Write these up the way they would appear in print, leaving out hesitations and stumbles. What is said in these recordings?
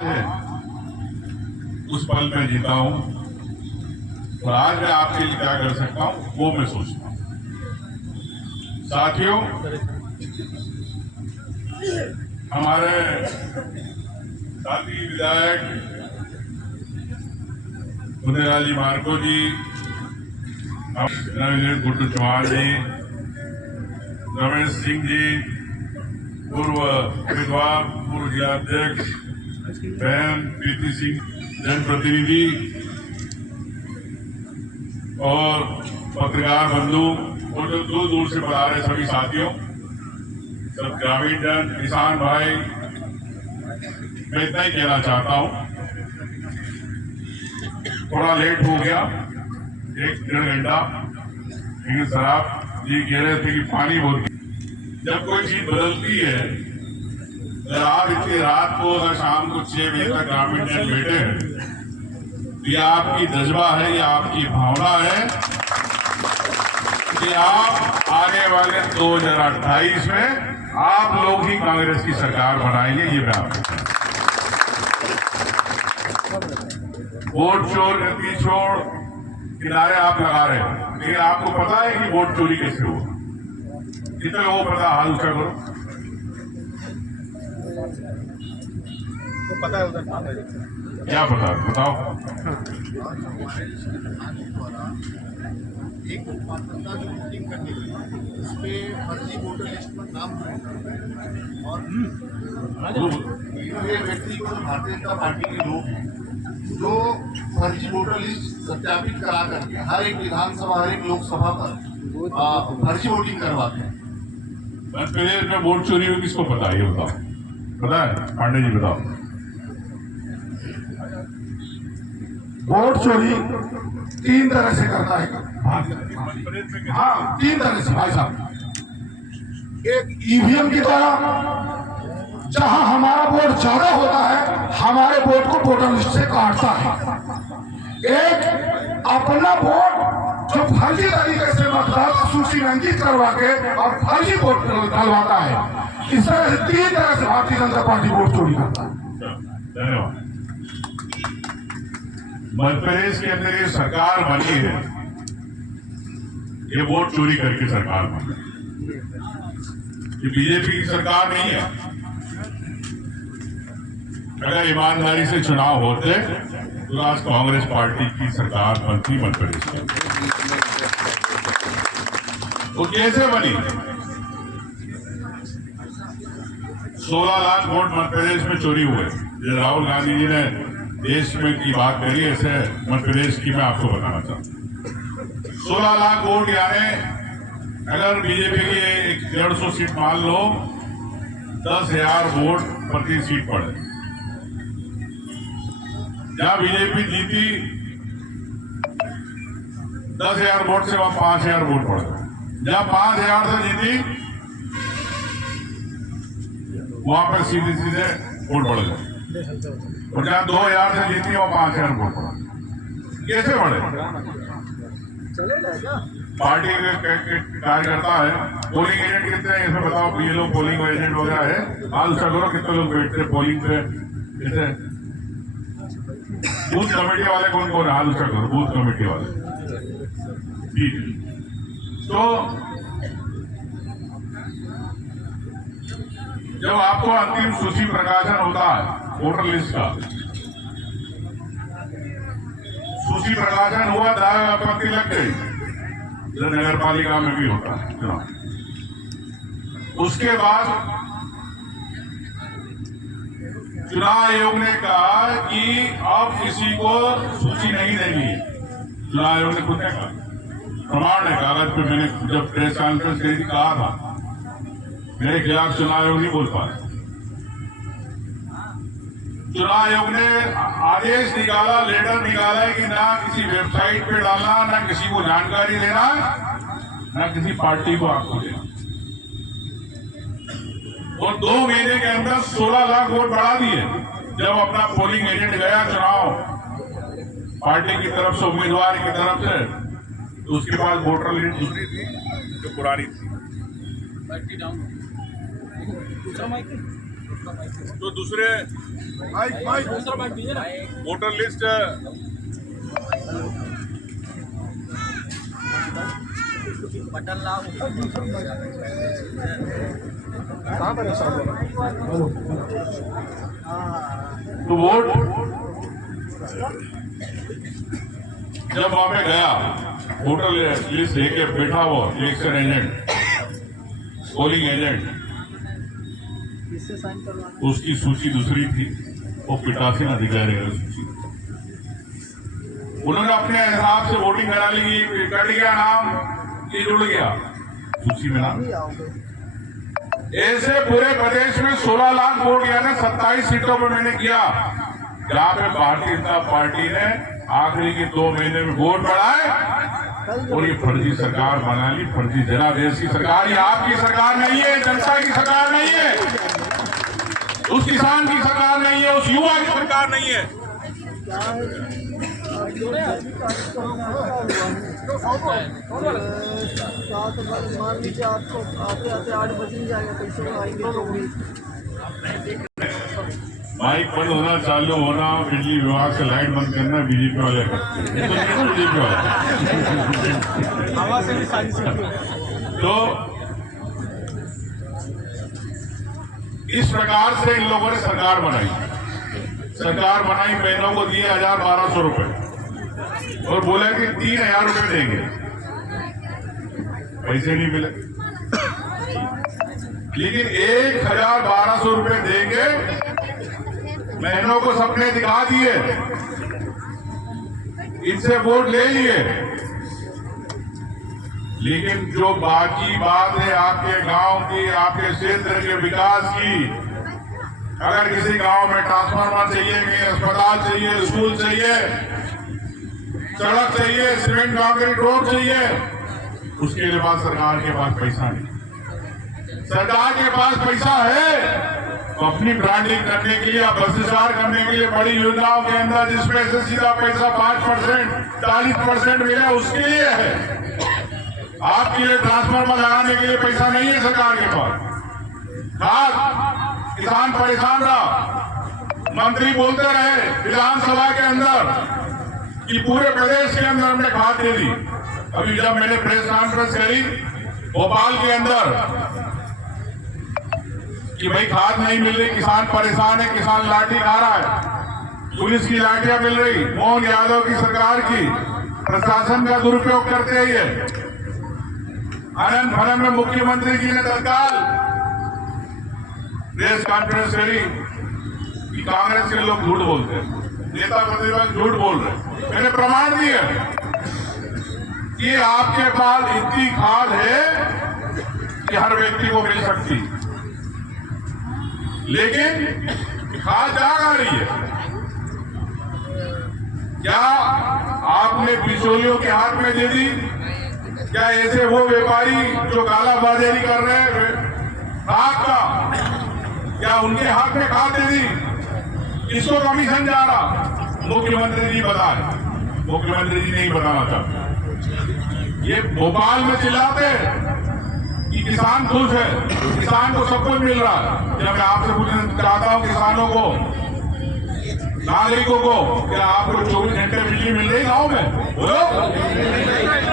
उस पल में जीता हूं और आज मैं आपके लिए क्या कर सकता हूं वो मैं सोचता हूं। साथियों, हमारे साथी विधायक उदयलाल मार्को जी, नवीन गुड्डू चौहान जी, रमेश सिंह जी, पूर्व उम्मीदवार, पूर्व जिलाध्यक्ष बहन प्रीति सिंह, जनप्रतिनिधि और पत्रकार बंधु और जो दूर दूर से पधारे सभी साथियों, सब ग्रामीण जन, किसान भाई, मैं इतना ही कहना चाहता हूं, थोड़ा लेट हो गया, 1-1.5 घंटा, लेकिन सराब जी कह रहे थे कि पानी बहुत। जब कोई चीज बदलती है, अगर आप इतनी रात को अगर शाम को 6 बजे तक ग्रामीण जन बैठे हैं, ये आपकी जज्बा है, ये आपकी भावना है कि आप आने वाले 2028 में आप लोग ही कांग्रेस की सरकार बनाएंगे। ये मैं आपको वोट चोर, गलती छोड़ किनारे आप लगा रहे हैं, लेकिन आपको पता है कि वोट चोरी कैसे हुआ? कितने लोगों को पता? हाल ऊंचा करो। तो पता है उधर क्या पता? बताओ। एक पात्रता जो वोटिंग करने की उस पे फर्जी वोटर लिस्ट पर नाम और ये व्यक्ति को भारतीय जनता पार्टी के लोग हैं जो फर्जी वोटर लिस्ट सत्यापित करा करके हर एक विधानसभा, हर एक लोकसभा पर फर्जी वोटिंग करवाते हैं। प्रदेश में वोट चोरी हुई किसको पता है? ये बताओ। पता है? पांडे जी बताओ। वोट चोरी 3 तरह से करता है। हाँ, 3 तरह से भाई साहब। एक ईवीएम की तरह, जहां हमारा वोट ज्यादा होता है हमारे वोट को वोटर लिस्ट से काटता है। एक अपना वोट जो फर्जी तरीके से मतदाता सूची में अंकित करवा के और फर्जी वोट डलवाता है। इस तरह से 3 तरह से भारतीय जनता पार्टी वोट चोरी करता है। धन्यवाद। मध्य प्रदेश के अंदर ये सरकार बनी है, ये वोट चोरी करके सरकार बनी है। ये बीजेपी की सरकार नहीं है। अगर ईमानदारी से चुनाव होते तो आज कांग्रेस पार्टी की सरकार बनती मध्य प्रदेश में। वो कैसे बनी? 16 लाख वोट मध्य प्रदेश में चोरी हुए। राहुल गांधी जी ने देश में की बात करी, ऐसे मध्य प्रदेश की मैं आपको बताना चाहता हूँ। 16 लाख वोट, यानी अगर बीजेपी की 150 सीट मान लो, 10,000 वोट प्रति सीट पड़े। जहां बीजेपी जीती 10,000 वोट से वहां 5,000 वोट पड़े। जहां 5,000 से जीती वहां पर सीधे सीधे वोट बढ़ गए, और जहां 2,000 से जीती वहां 5,000 वोट पड़ा। कैसे बढ़े? पार्टी के कार्यकर्ता है। पोलिंग एजेंट कितने हैं इसे बताओ। ये लोग पोलिंग एजेंट वगैरह है, हाल सा करो कितने लोग बैठते पोलिंग पे? कितने? बूथ कमेटी वाले कौन कौन है? हाल सा करो, बूथ कमेटी वाले। ठीक है, तो जब आपको अंतिम सूची प्रकाशन होता है वोटर लिस्ट का, सूची प्रकाशन हुआ, दावे आपत्ति लग गई, जो नगर पालिका में भी होता है चुनाव। उसके बाद चुनाव आयोग ने कहा कि अब किसी को सूची नहीं देनी। चुनाव आयोग ने खुद ने कहा, प्रमाण है कागज पे। मैंने जब प्रेस कॉन्फ्रेंस करी थी कहा था, मेरे खिलाफ चुनाव आयोग नहीं बोल पाया। चुनाव आयोग ने आदेश निकाला, लेटर निकाला है कि ना किसी वेबसाइट पे डालना, ना किसी को जानकारी देना, ना किसी पार्टी को आपको देना। और 2 महीने के अंदर 16 लाख वोट बढ़ा दिए। जब अपना पोलिंग एजेंट गया चुनाव पार्टी की तरफ से, उम्मीदवार की तरफ से, तो उसके पास वोटर लिस्ट दूसरी थी जो पुरानी थी। तो दूसरे वोटर लिस्ट तो वोट जब वहां पे गया वोटर लिस्ट लेके बैठा वो इलेक्शन एजेंट पोलिंग एजेंट उसकी सूची दूसरी थी, वो पीठासीन अधिकारी है सूची। उन्होंने अपने हिसाब से वोटिंग करा ली, कट गया नाम, ये जुड़ गया सूची में नाम। ऐसे पूरे प्रदेश में 16 लाख वोट यानी 27 सीटों पर मैंने किया, जहां पे भारतीय जनता पार्टी ने आखिरी के 2 महीने में वोट बढ़ाए और ये फर्जी सरकार बना ली। फर्जी जनादेश की सरकार, ये आपकी सरकार नहीं है, जनता की सरकार नहीं है, उस किसान की सरकार नहीं है, उस युवा की सरकार नहीं है। मान लीजिए आपको आते आते 8 बज जाएगा, कैसे आएंगे तो भी माइक बंद होना, चालू होना, बिजली विभाग से लाइट बंद करना बीजेपी वाले करते हैं, बीजेपी वाले। तो इस प्रकार से इन लोगों ने सरकार बनाई, बहनों को दिए 1200 रुपए और बोला कि 3000 रुपए देंगे, पैसे नहीं मिले। लेकिन 1200 रुपए देंगे, बहनों को सपने दिखा दिए, इनसे वोट ले लिए। लेकिन जो बाकी बात है आपके गांव की, आपके क्षेत्र के विकास की, अगर किसी गांव में ट्रांसफार्मर चाहिए, कहीं अस्पताल चाहिए, स्कूल चाहिए, सड़क चाहिए, सीमेंट कंक्रीट रोड चाहिए, उसके लिए बात सरकार के पास पैसा नहीं। सरकार के पास पैसा है तो अपनी ब्रांडिंग करने के लिए, भ्रष्टाचार करने के लिए बड़ी योजनाओं के अंदर जिसमें से सीधा पैसा 5%, 40% मिला, उसके लिए है। आपके लिए ट्रांसफार्मर लगाने के लिए पैसा नहीं है सरकार के पास। खाद किसान परेशान रहा, मंत्री बोलते रहे विधानसभा के अंदर कि पूरे प्रदेश के अंदर हमने खाद दे दी। अभी जब मैंने प्रेस कॉन्फ्रेंस करी भोपाल के अंदर कि भाई खाद नहीं मिल रही, किसान परेशान है, किसान लाठी खा रहा है, पुलिस की लाठियां मिल रही, मोहन यादव की सरकार की प्रशासन का दुरुपयोग करते हैं ये। आनंद भवन में मुख्यमंत्री जी ने तत्काल प्रेस कॉन्फ्रेंस करी कि कांग्रेस के लोग झूठ बोलते हैं, नेता प्रतिपक्ष झूठ बोल रहे हैं। मैंने प्रमाण दिए कि आपके पास इतनी खाद है कि हर व्यक्ति को मिल सकती, लेकिन खाद जा रही है। क्या आपने बिचौलियों के हाथ में दे दी? क्या ऐसे वो व्यापारी जो कालाबाजारी कर रहे हैं खाद का, क्या उनके हाथ में खाद दे दी? किसको कमीशन जा रहा? मुख्यमंत्री जी बताए, मुख्यमंत्री जी नहीं बताना चाहते। ये भोपाल में चिल्लाते कि किसान खुश है, किसान को सब कुछ मिल रहा है। जब मैं आपसे पूछना चाहता हूं किसानों को, नागरिकों को, क्या आपको 24 घंटे बिजली मिल रही गांव में? बोलो,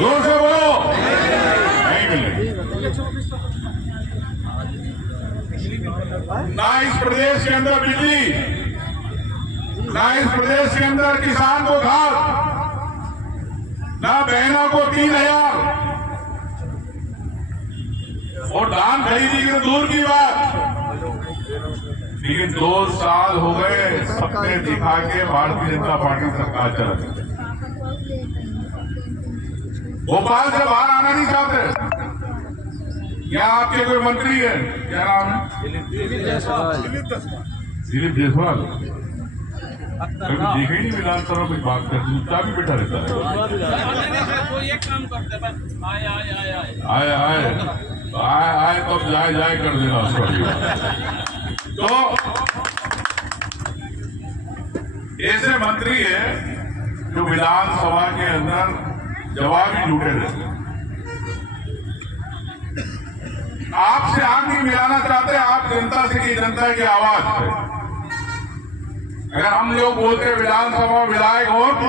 जोर से बोलो, नहीं मिल रही। ना इस प्रदेश के अंदर बिजली, ना इस प्रदेश के अंदर किसान को खाद, ना बहनों को 3000 और धान खरीदी की तो दूर की बात। लेकिन 2 साल हो गए सपने दिखा के भारतीय जनता पार्टी सरकार चल रही। भोपाल से बाहर आना नहीं चाहते। यहाँ आपके कोई मंत्री है, क्या नाम है? दिलीप जायसवाल। कभी देखे ही नहीं विधानसभा कुछ बात करते, चुपचाप ही बैठा रहता है। आए तो जाए कर देना उसको। तो ऐसे मंत्री है जो विधानसभा के अंदर जवाब ही झूठे रहते। आपसे आंख नहीं मिलाना चाहते, आप जनता से की जनता की आवाज है। अगर हम लोग बोलते विधानसभा विधायक हो तो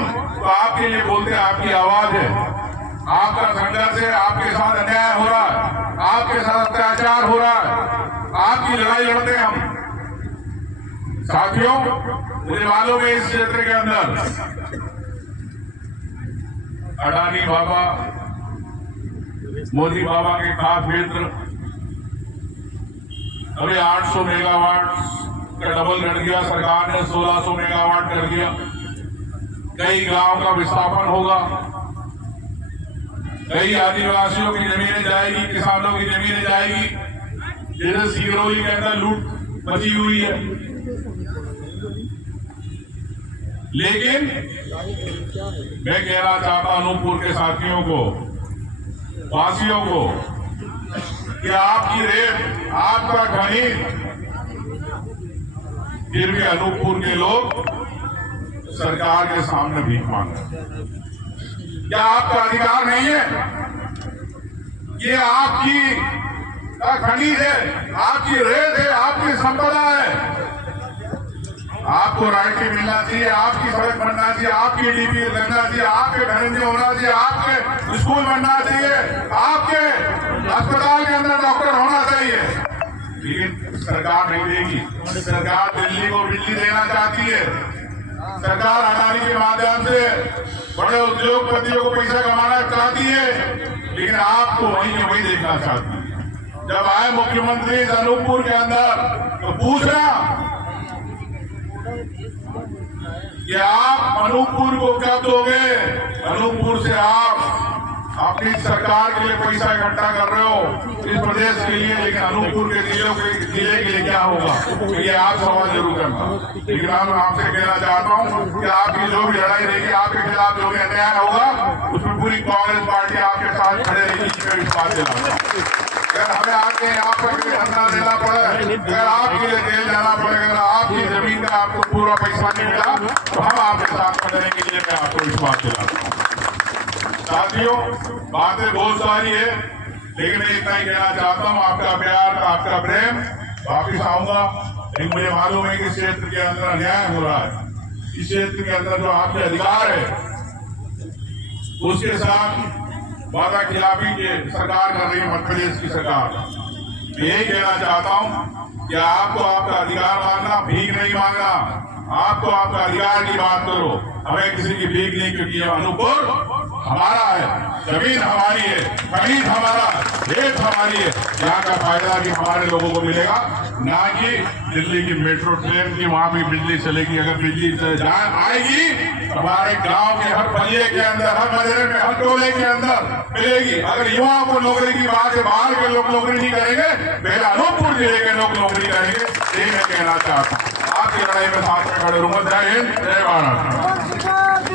आपके लिए बोलते आपकी आवाज है, आपका संघर्ष है, आपके साथ अन्याय हो रहा है, आपके साथ अत्याचार हो रहा है, आपकी लड़ाई लड़ते हैं हम। साथियों, मुझे मालूम है इस क्षेत्र के अंदर अडानी बाबा, मोदी बाबा के खास मित्र अभी 800 मेगावाट का डबल कर दिया, सरकार ने 1600 मेगावाट कर दिया। कई गांव का विस्थापन होगा, कई आदिवासियों की जमीनें जाएगी, किसानों की जमीनें जाएगी, जैसे सिगरौली के अंदर लूट मची हुई है। लेकिन मैं कहना चाहता अनूपपुर के साथियों को, वासियों को, कि आपकी रेत, आपका खनिज, फिर भी अनूपपुर के लोग सरकार के सामने भीख मांगे। क्या आपका अधिकार नहीं है? ये आपकी खनिज है, आपकी रेत है, आपकी संपदा है। आपको राइटी मिलना चाहिए, आपकी सड़क बनना चाहिए, आपकी डीपी लगना चाहिए, आपके ढरंजे होना चाहिए, आपके स्कूल बनना चाहिए, आपके अस्पताल के अंदर डॉक्टर होना चाहिए। लेकिन सरकार नहीं देगी। सरकार दिल्ली को बिजली देना चाहती है, सरकार अडानी के माध्यम से बड़े उद्योगपतियों को पैसा कमाना चाहती है, लेकिन आपको वहीं के वहीं देखना चाहती है। जब आए मुख्यमंत्री अनूपपुर के अंदर तो पूछना कि आप अनूपपुर को क्या दोगे? अनूपपुर से आप अपनी सरकार के लिए पैसा इकट्ठा कर रहे हो इस प्रदेश के लिए, लेकिन अनूपपुर के जिले के लिए क्या होगा? ये आप सवाल जरूर करना। लेकिन मैं आपसे कहना चाहता हूँ कि आपकी जो भी लड़ाई रहेगी, आपके खिलाफ जो भी अन्याय होगा, उसमें पूरी कांग्रेस पार्टी आपके साथ खड़े रहेगी। मैं विश्वास दिलाता हूँ। अगर हमें आके यहाँ पर धरना देना पड़े, अगर आपके लिए जेल जाना पड़े, अगर आपकी जमीन का आपको पूरा पैसा नहीं मिला, तो हम आपके साथ खड़े रहेंगे। के लिए मैं आपको विश्वास दिलाता हूँ। साथियों, बातें बहुत सारी है, लेकिन मैं इतना ही कहना चाहता हूँ, आपका प्यार, आपका प्रेम, वापिस आऊंगा। लेकिन मुझे मालूम है कि इस क्षेत्र के अंदर अन्याय हो रहा है, इस क्षेत्र के अंदर जो आपके अधिकार है उसके साथ वादा खिलाफी की सरकार कर रही है मध्य प्रदेश की सरकार। मैं यही कहना चाहता हूँ कि आपको आपका अधिकार मांगना, भीख नहीं मांगना, आपको आपका अधिकार की बात करो। हमें किसी की भीख नहीं, क्योंकि अनूपपुर हमारा है, जमीन हमारी है, खनिज हमारा, रेत हमारी है। यहाँ का फायदा भी हमारे लोगों को मिलेगा, ना कि दिल्ली की मेट्रो ट्रेन की वहां भी बिजली चलेगी। अगर बिजली आएगी हमारे गांव के हर पलिये के अंदर, हर मजरे में, हर टोले के अंदर मिलेगी। अगर युवाओं को नौकरी की बात है, बाहर के लोग नौकरी नहीं करेंगे, पहले अनूपपुर जिले के लोग नौकरी करेंगे। ये मैं कहना चाहता हूँ। आपकी लड़ाई में साथ में खड़े रहूंगा। जय हिंद, जय भारत।